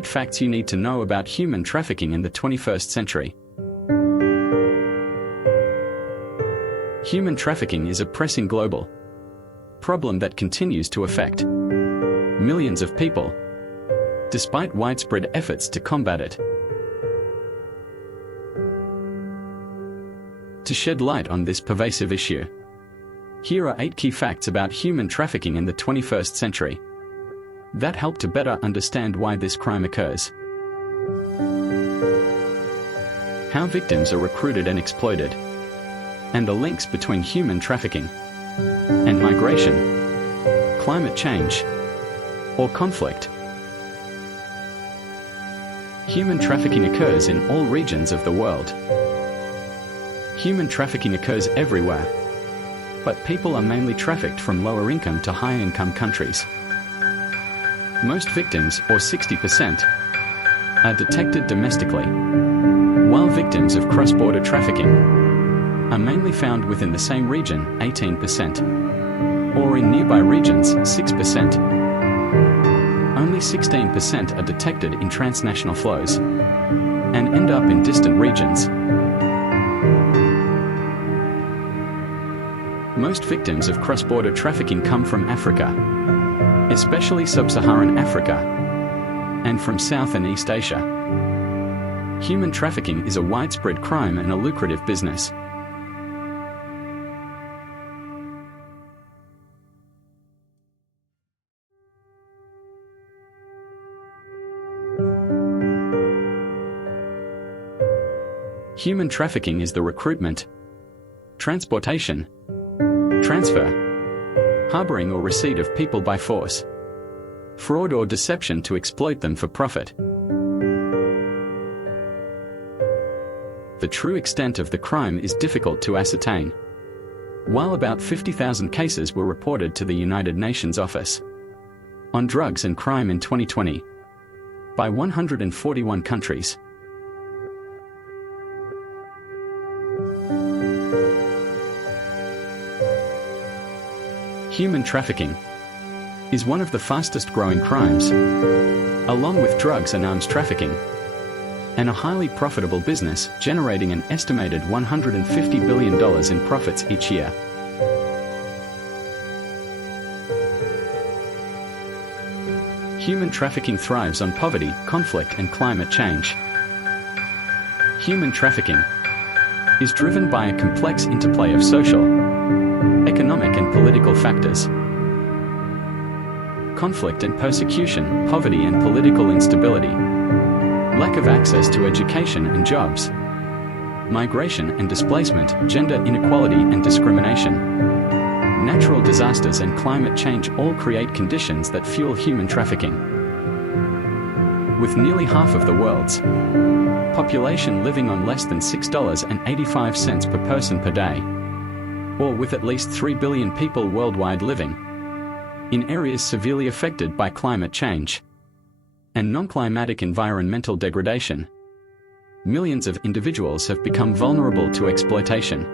8 facts you need to know about human trafficking in the 21st century. Human trafficking is a pressing global problem that continues to affect millions of people, despite widespread efforts to combat it. To shed light on this pervasive issue, here are 8 key facts about human trafficking in the 21st century that help to better understand why this crime occurs. How victims are recruited and exploited, and the links between human trafficking and migration, climate change, or conflict. Human trafficking occurs in all regions of the world. Human trafficking occurs everywhere, but people are mainly trafficked from lower income to high income countries. Most victims, or 60%, are detected domestically, while victims of cross-border trafficking are mainly found within the same region, 18%, or in nearby regions, 6%. Only 16% are detected in transnational flows and end up in distant regions. Most victims of cross-border trafficking come from Africa, especially sub-Saharan Africa, and from South and East Asia. Human trafficking is a widespread crime and a lucrative business. Human trafficking is the recruitment, transportation, transfer, harboring or receipt of people by force, fraud or deception to exploit them for profit. The true extent of the crime is difficult to ascertain. While about 50,000 cases were reported to the United Nations Office on Drugs and Crime in 2020 by 141 countries. Human trafficking is one of the fastest growing crimes, along with drugs and arms trafficking, and a highly profitable business generating an estimated $150 billion in profits each year. Human trafficking thrives on poverty, conflict, and climate change. Human trafficking is driven by a complex interplay of social, economic, and political factors. Conflict and persecution, poverty and political instability, lack of access to education and jobs, migration and displacement, gender inequality and discrimination, natural disasters and climate change all create conditions that fuel human trafficking. With nearly half of the world's population living on less than $6.85 per person per day, or with at least 3 billion people worldwide living in areas severely affected by climate change and non-climatic environmental degradation, millions of individuals have become vulnerable to exploitation.